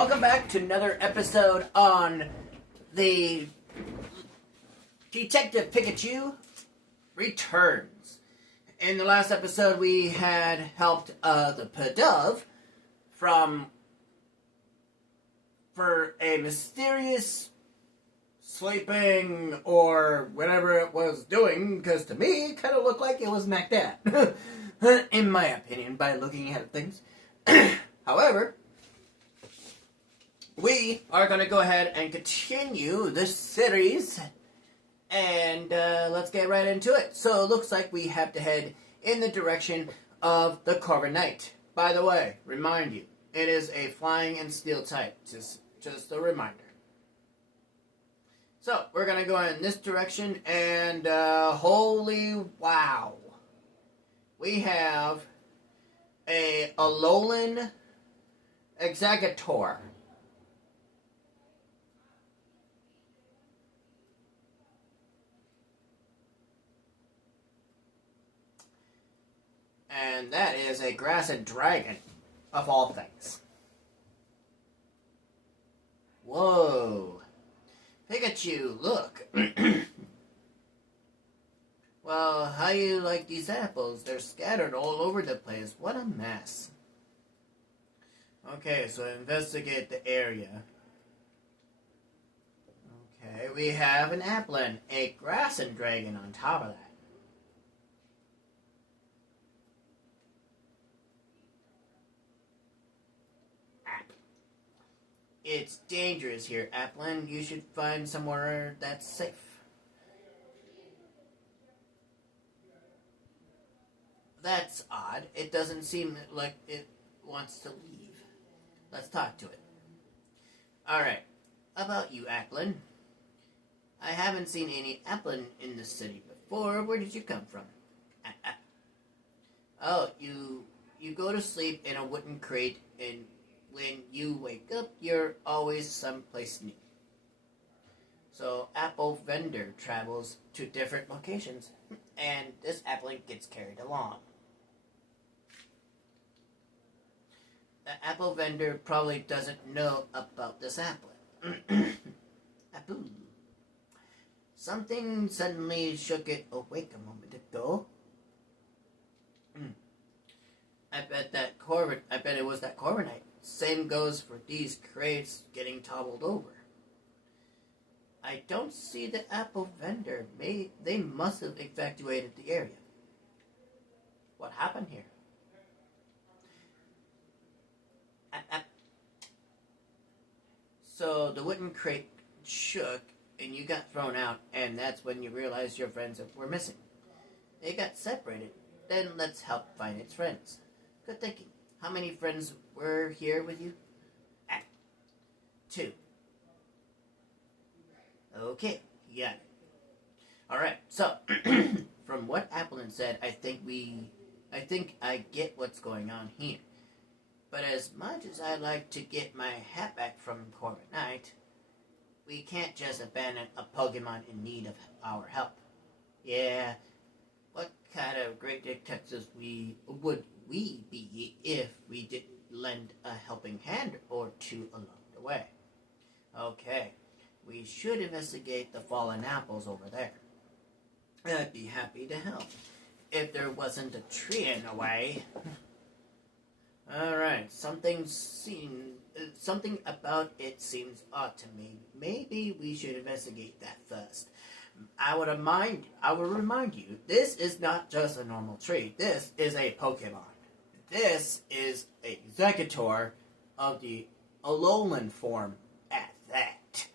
Welcome back to another episode on the Detective Pikachu Returns. In the last episode, we had helped the Pidove for a mysterious sleeping or whatever it was doing, because to me, it kind of looked like it was Macdad, in my opinion, by looking at things. However, we are going to go ahead and continue this series, and let's get right into it. So it looks like we have to head in the direction of the Corviknight. By the way, remind you, it is a flying and steel type, just a reminder. So we're going to go in this direction, and holy wow, we have a Alolan Exeggutor. And that is a grass and dragon, of all things. Whoa. Pikachu, look. Well, how you like these apples? They're scattered all over the place. What a mess. Okay, so investigate the area. Okay, we have an Applin, a grass and dragon on top of that. It's dangerous here, Applin. You should find somewhere that's safe. That's odd. It doesn't seem like it wants to leave. Let's talk to it. Alright. About you, Applin. I haven't seen any Applin in the city before. Where did you come from? Oh, you go to sleep in a wooden crate, and when you wake up, you're always someplace new. So, apple vendor travels to different locations, and this Applin gets carried along. The apple vendor probably doesn't know about this Applin. Apple. Something suddenly shook it awake a moment ago. I bet it was that Corviknight. Same goes for these crates getting toppled over. I don't see the apple vendor. They must have evacuated the area. What happened here? So the wooden crate shook and you got thrown out, and that's when you realized your friends were missing. They got separated. Then let's help find its friends. Good thinking. How many friends were here with you? 2. Okay, you got it. Alright, so, from what Applin said, I think I get what's going on here. But as much as I like to get my hat back from Corviknight, we can't just abandon a Pokemon in need of our help. Yeah, what kind of great detectives would we be if we didn't lend a helping hand or two along the way? Okay, we should investigate the fallen apples over there. I'd be happy to help if there wasn't a tree in the way. Alright, something about it seems odd to me. Maybe we should investigate that first. I will remind you, this is not just a normal tree. This is a Pokemon. This is a Exeggutor of the Alolan form at that.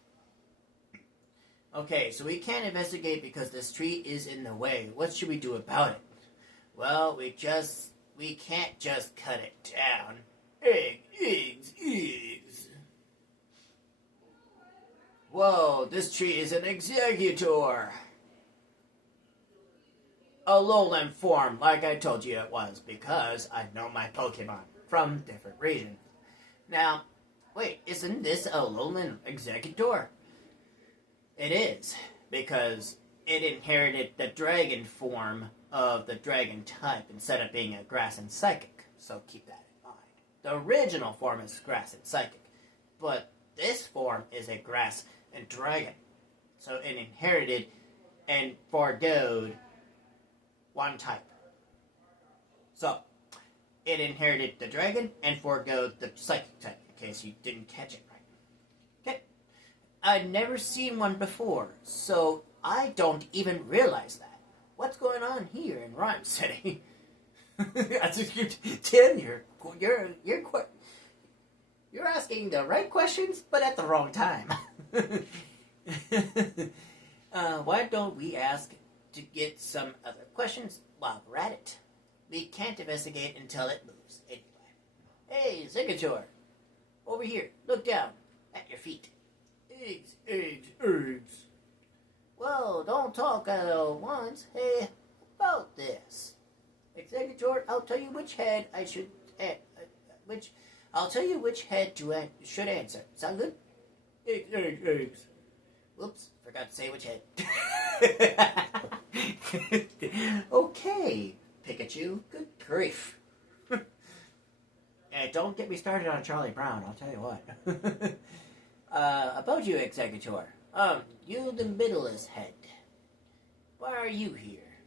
Okay, so we can't investigate because this tree is in the way. What should we do about it? Well, we can't just cut it down. Eggs. Whoa, this tree is an Exeggutor. Alolan form, like I told you it was, because I know my Pokemon from different regions. Now, wait, isn't this Alolan Exeggutor? It is, because it inherited the dragon form of the dragon type instead of being a grass and psychic, so keep that in mind. The original form is grass and psychic, but this form is a grass and dragon. So it inherited and forgoed one type. So it inherited the dragon and forgoed the psychic type, in case you didn't catch it right. Okay. I'd never seen one before, so I don't even realize that. What's going on here in Rhyme City? Tim, you're asking the right questions, but at the wrong time. Why don't we ask to get some other questions while we're at it? We can't investigate until it moves, anyway. Hey, Signature! Over here, look down, at your feet. Eggs, eggs, eggs. Well, don't talk at once. Hey, about this. Executor, I'll tell you which head I should... I'll tell you which head should answer. Sound good? Eggs, eggs, eggs. Whoops, forgot to say which head. Okay, Pikachu. Good grief. And don't get me started on Charlie Brown, I'll tell you what. About you, Executor. You the middleest head. Why are you here?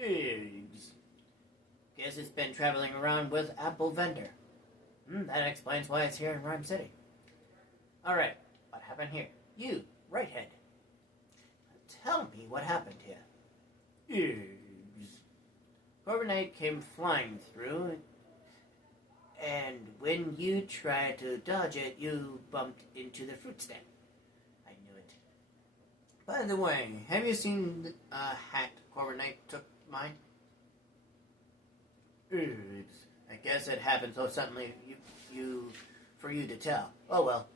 Eggs. Guess it's been traveling around with Apple Vendor. That explains why it's here in Rhyme City. Alright, what happened here? You, right head. Tell me what happened here. Eggs. Corviknight came flying through, and when you tried to dodge it, you bumped into the fruit stand. I knew it. By the way, have you seen the hat Corviknight took mine? Eggs. I guess it happened so suddenly for you to tell. Oh well.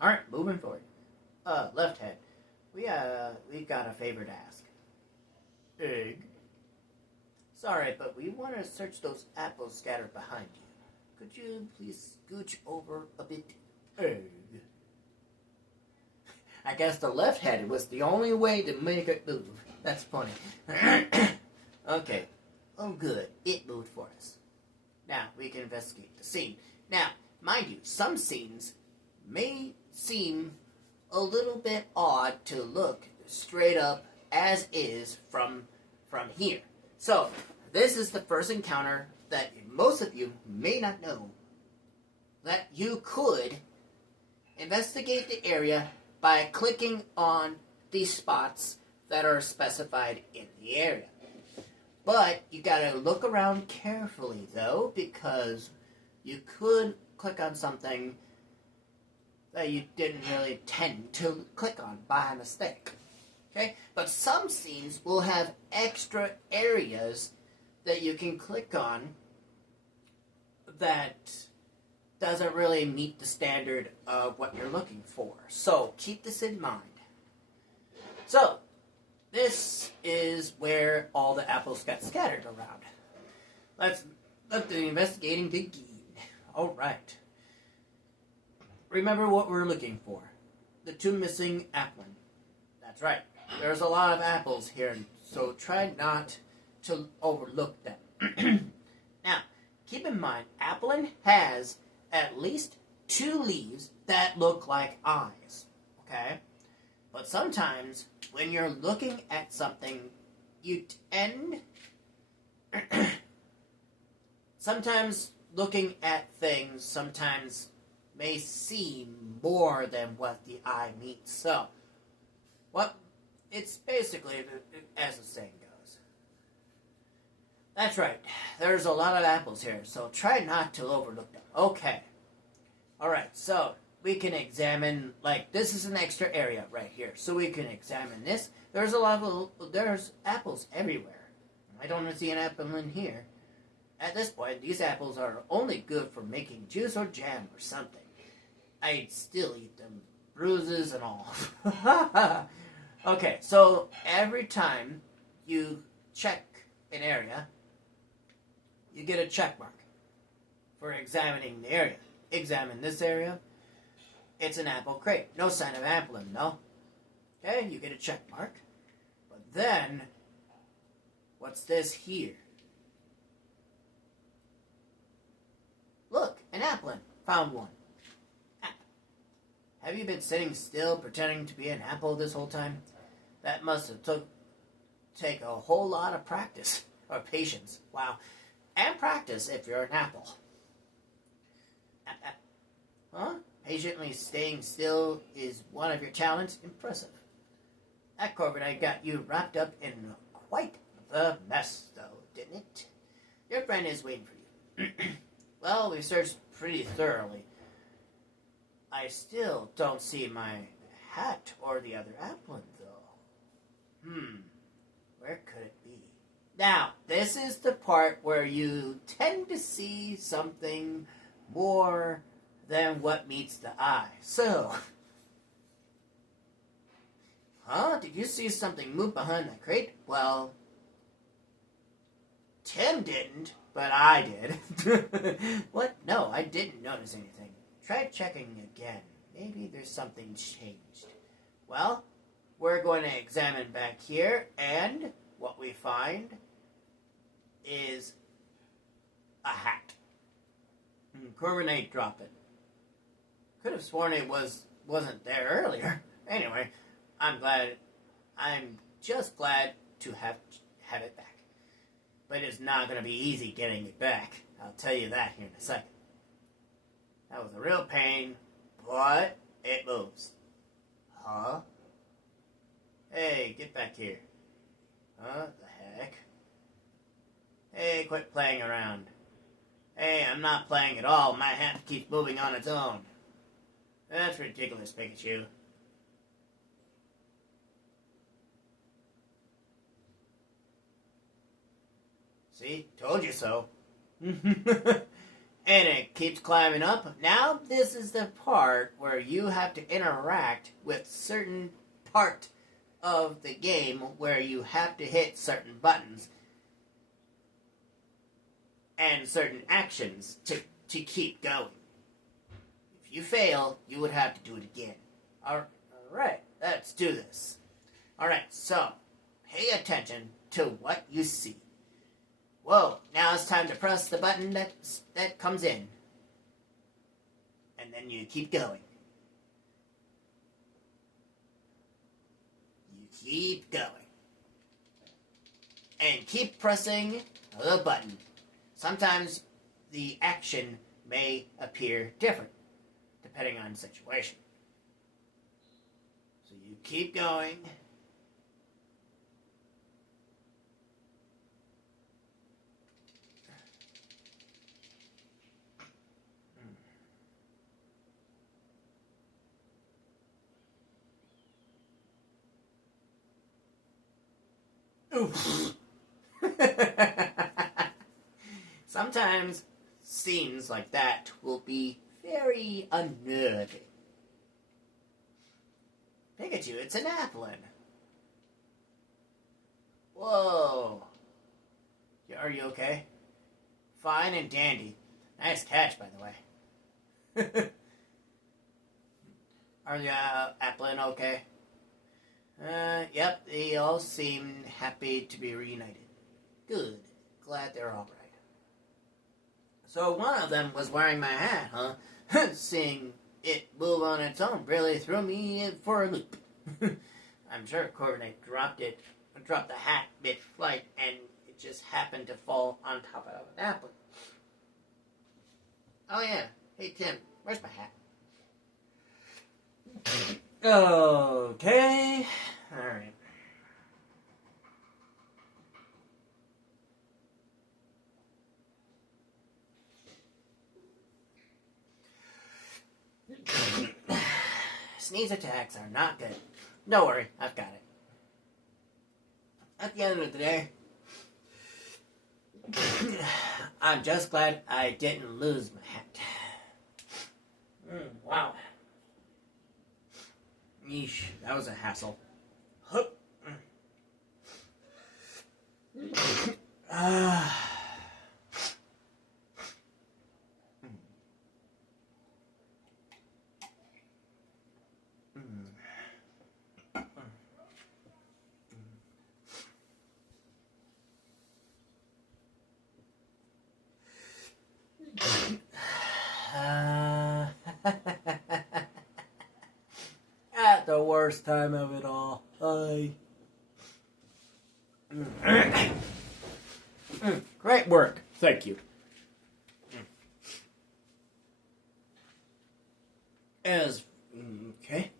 Alright, moving forward. Left head. We got a favor to ask. Egg. Sorry, but we want to search those apples scattered behind you. Could you please scooch over a bit? Egg. I guess the left head was the only way to make it move. That's funny. Okay. Oh good, it moved for us. Now, we can investigate the scene. Now, mind you, some scenes may seem a little bit odd to look straight up as is from here. So, this is the first encounter that most of you may not know, that you could investigate the area by clicking on these spots that are specified in the area. But you gotta look around carefully, though, because you could click on something that you didn't really tend to click on by mistake. Okay? But some scenes will have extra areas that you can click on that doesn't really meet the standard of what you're looking for. So, keep this in mind. So, this is where all the apples got scattered around. Let's let the investigating begin. Alright. Remember what we're looking for. The two missing apples. That's right. There's a lot of apples here, so try not to overlook them. Now, keep in mind, Applin has at least 2 leaves that look like eyes. Okay? But sometimes, when you're looking at something, you tend... sometimes looking at things sometimes may seem more than what the eye means. So, it's basically as the saying goes. That's right. There's a lot of apples here, so try not to overlook them. Okay. Alright, so we can examine, like, this is an extra area right here. So we can examine this. There's apples everywhere. I don't see an apple in here. At this point, these apples are only good for making juice or jam or something. I'd still eat them, bruises and all. Okay, so every time you check an area, you get a check mark for examining the area. Examine this area. It's an apple crate. No sign of apple, no. Okay, you get a check mark. But then, what's this here? Look, an applin. Found one. Have you been sitting still pretending to be an apple this whole time? That must have take a whole lot of practice. Or patience. Wow. And practice if you're an apple. Huh? Patiently staying still is one of your talents? Impressive. That Corbin got you wrapped up in quite the mess, though, didn't it? Your friend is waiting for you. Well, we searched pretty thoroughly. I still don't see my hat or the other apple, though. Where could it be? Now, this is the part where you tend to see something more than what meets the eye. So, did you see something move behind that crate? Well, Tim didn't, but I did. What? No, I didn't notice anything. Try checking again. Maybe there's something changed. Well, we're going to examine back here, and what we find is a hat. Corbin drop it. Could have sworn it wasn't there earlier. Anyway, I'm just glad to have it back. But it's not going to be easy getting it back. I'll tell you that here in a second. That was a real pain, but it moves. Huh? Hey, get back here. Huh? The heck? Hey, quit playing around. Hey, I'm not playing at all. My hat keeps moving on its own. That's ridiculous, Pikachu. See? Told you so. And it keeps climbing up. Now this is the part where you have to interact with certain part of the game where you have to hit certain buttons and certain actions to keep going. If you fail, you would have to do it again. Alright, let's do this. Alright, so pay attention to what you see. Whoa, now it's time to press the button that comes in. And then you keep going. You keep going. And keep pressing the button. Sometimes the action may appear different, depending on the situation. So you keep going. Oof. Sometimes scenes like that will be very unnerving. Pikachu, it's an applin. Whoa. Are you okay? Fine and dandy. Nice catch, by the way. Are the applin okay? Yep, they all seem happy to be reunited. Good. Glad they're all right. So one of them was wearing my hat, huh? Seeing it move on its own really threw me for a loop. I'm sure Coordinate dropped the hat mid-flight, and it just happened to fall on top of an apple. Oh yeah. Hey Tim, where's my hat? Okay. Alright. Sneeze attacks are not good. Don't worry, I've got it. At the end of the day, I'm just glad I didn't lose my hat. Wow. Yeesh, that was a hassle. worst time of it all. Great work. Thank you. Okay.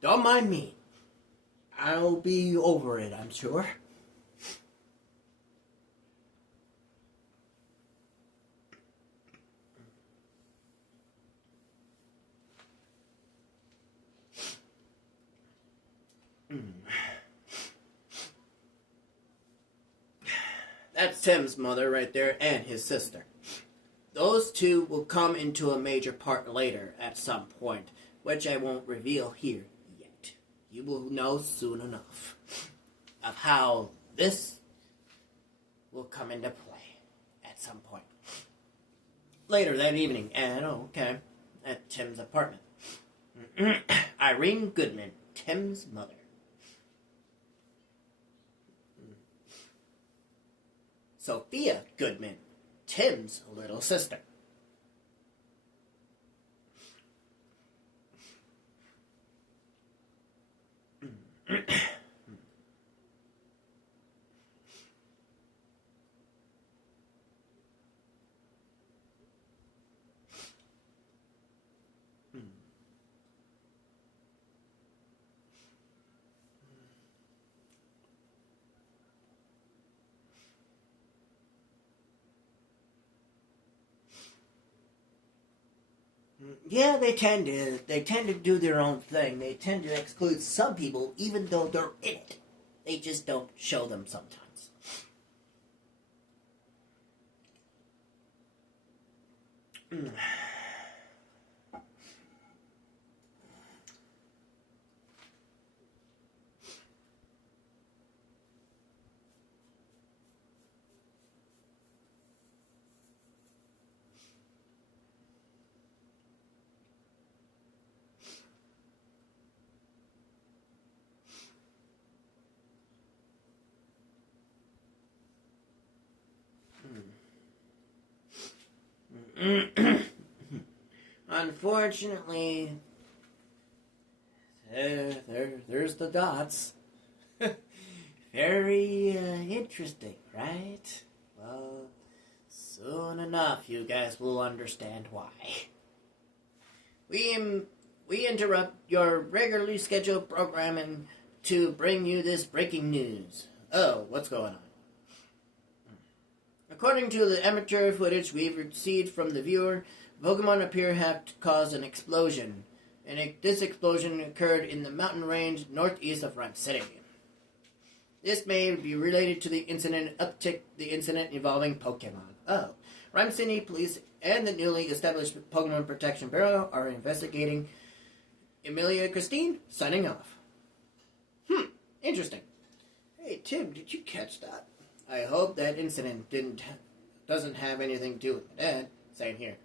Don't mind me. I'll be over it, I'm sure. That's Tim's mother right there and his sister. Those two will come into a major part later at some point, which I won't reveal here yet. You will know soon enough of how this will come into play at some point. Later that evening, at Tim's apartment. Irene Goodman, Tim's mother. Sophia Goodman, Tim's little sister. Yeah, they tend to do their own thing. They tend to exclude some people even though they're in it. They just don't show them sometimes. Unfortunately, there's the dots. Very interesting, right? Well, soon enough, you guys will understand why. We interrupt your regularly scheduled programming to bring you this breaking news. Oh, what's going on? According to the amateur footage we've received from the viewer, Pokemon appear to have caused an explosion, and this explosion occurred in the mountain range northeast of Rhyme City. This may be related to the incident involving Pokemon. Oh, Rhyme City Police and the newly established Pokemon Protection Bureau are investigating. Emilia Christine, signing off. Interesting. Hey, Tim, did you catch that? I hope that incident doesn't have anything to do with my dad. Same here.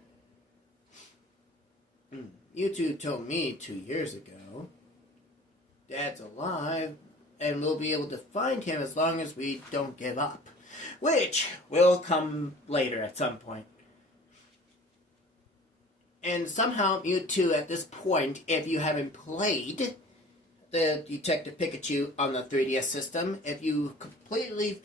You two told me 2 years ago. Dad's alive, and we'll be able to find him as long as we don't give up. Which will come later at some point. And somehow Mewtwo at this point, if you haven't played the Detective Pikachu on the 3DS system, if you completely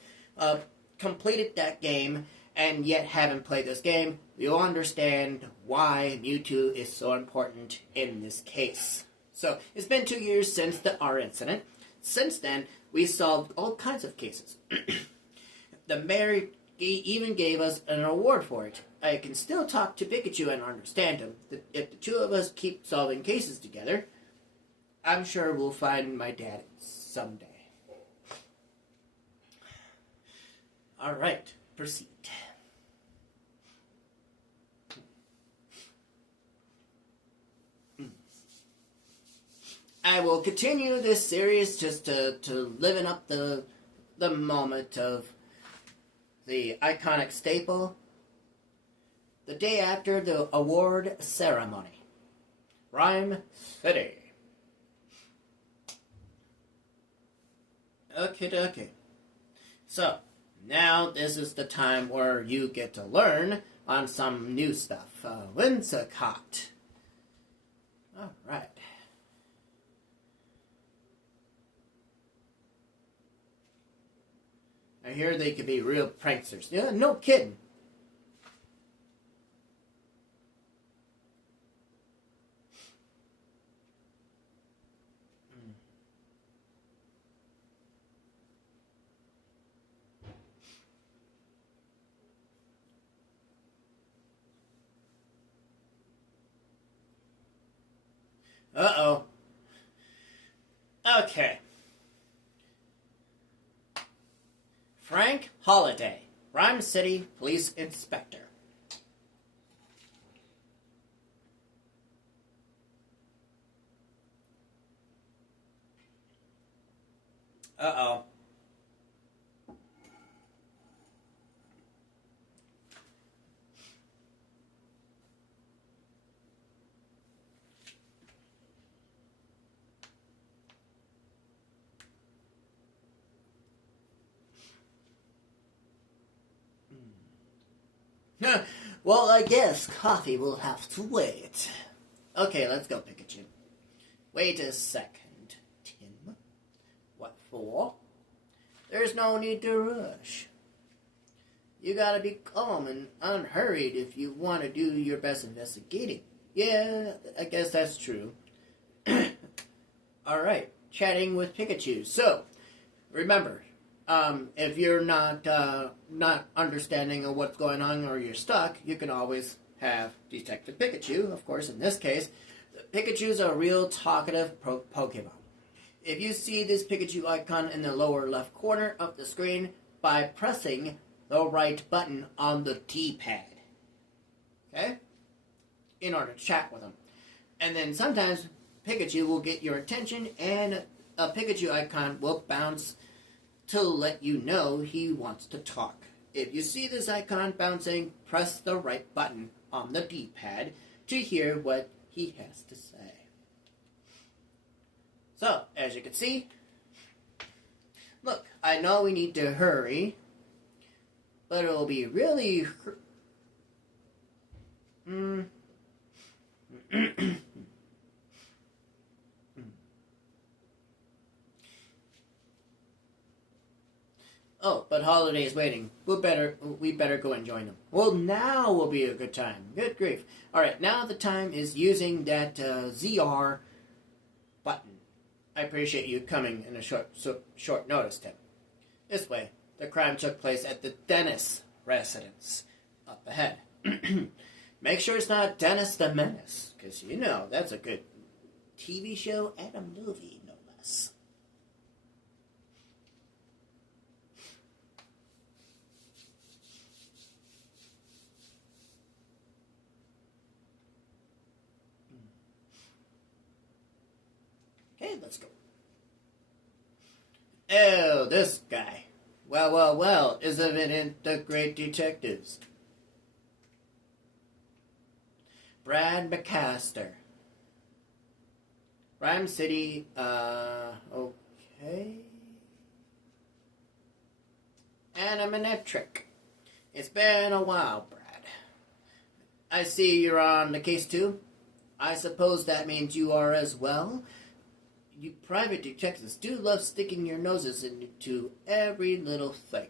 completed that game and yet haven't played this game, you'll understand why Mewtwo is so important in this case. So, it's been 2 years since the R incident. Since then, we solved all kinds of cases. The mayor even gave us an award for it. I can still talk to Pikachu and understand him. If the two of us keep solving cases together, I'm sure we'll find my dad someday. Alright, proceed. I will continue this series just to liven up the moment of the iconic staple. The day after the award ceremony. Rhyme City. Okay. So, now this is the time where you get to learn on some new stuff. Whimsicott. Alright. I hear they could be real pranksters. Yeah, no kidding. Uh-oh. Okay. Frank Holiday, Rhyme City Police Inspector. Uh-oh. Well, I guess coffee will have to wait. Okay, let's go, Pikachu. Wait a second, Tim. What for? There's no need to rush. You gotta be calm and unhurried if you want to do your best investigating. Yeah, I guess that's true. Alright, chatting with Pikachu. So, remember, if you're not understanding of what's going on or you're stuck, you can always have Detective Pikachu. Of course, in this case, Pikachu's a real talkative Pokemon. If you see this Pikachu icon in the lower left corner of the screen, by pressing the right button on the D-pad, okay, in order to chat with him. And then sometimes Pikachu will get your attention and a Pikachu icon will bounce to let you know he wants to talk. If you see this icon bouncing, press the right button on the D-pad to hear what he has to say. So, as you can see, look, I know we need to hurry, but it'll be really... Oh, but Holiday is waiting. We better go and join him. Well, now will be a good time. Good grief. Alright, now the time is using that ZR button. I appreciate you coming in a short notice, Tim. This way, the crime took place at the Dennis residence up ahead. Make sure it's not Dennis the Menace, because you know that's a good TV show and a movie, no less. Okay, let's go. Oh, this guy. Well, isn't it the great detectives? Brad McCaster. Rhyme City, okay. Animanetric. It's been a while, Brad. I see you're on the case too. I suppose that means you are as well. You private detectives do love sticking your noses into every little thing.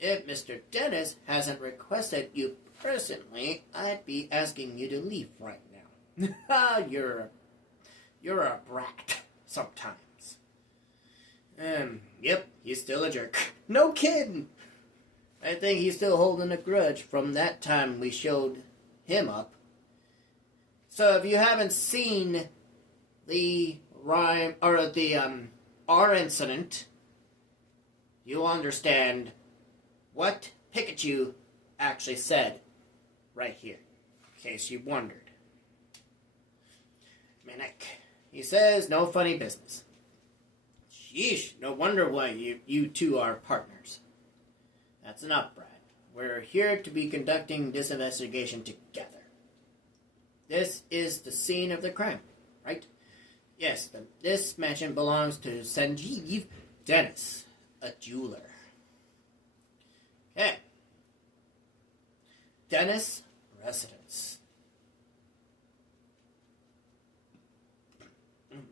If Mr. Dennis hasn't requested you personally, I'd be asking you to leave right now. You're a brat sometimes. Yep, he's still a jerk. No kidding. I think he's still holding a grudge from that time we showed him up. So if you haven't seen the our incident, you'll understand what Pikachu actually said right here, in case you wondered. Manic. He says no funny business. Sheesh, no wonder why you two are partners. That's enough, Brad. We're here to be conducting this investigation together. This is the scene of the crime, right? Yes, this mansion belongs to Sanjeev Dennis, a jeweler. Okay. Dennis Residence.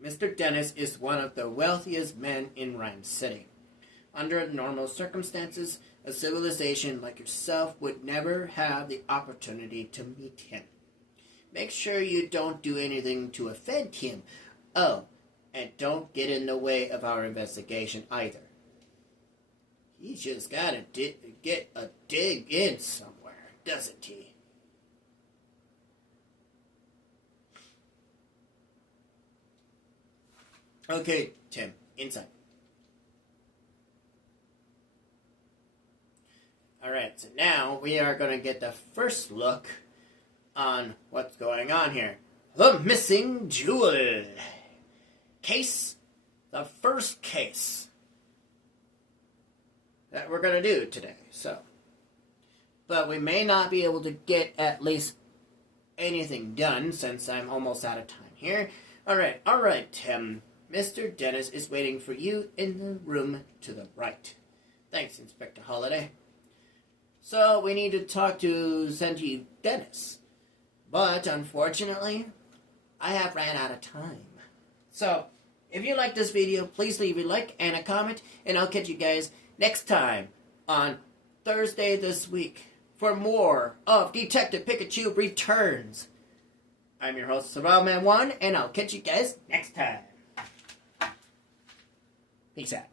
Mr. Dennis is one of the wealthiest men in Rhyme City. Under normal circumstances, a civilization like yourself would never have the opportunity to meet him. Make sure you don't do anything to offend him. Oh, and don't get in the way of our investigation either. He's just got to get a dig in somewhere, doesn't he? Okay, Tim, inside. Alright, so now we are going to get the first look on what's going on here. The missing jewel. Case, the first case that we're going to do today. But we may not be able to get at least anything done since I'm almost out of time here. Alright, Tim. Mr. Dennis is waiting for you in the room to the right. Thanks, Inspector Holliday. So, we need to talk to Sanjeev Dennis. But, unfortunately, I have ran out of time. So, if you like this video, please leave a like and a comment, and I'll catch you guys next time on Thursday this week for more of Detective Pikachu Returns. I'm your host, Survivalman1, and I'll catch you guys next time. Peace out.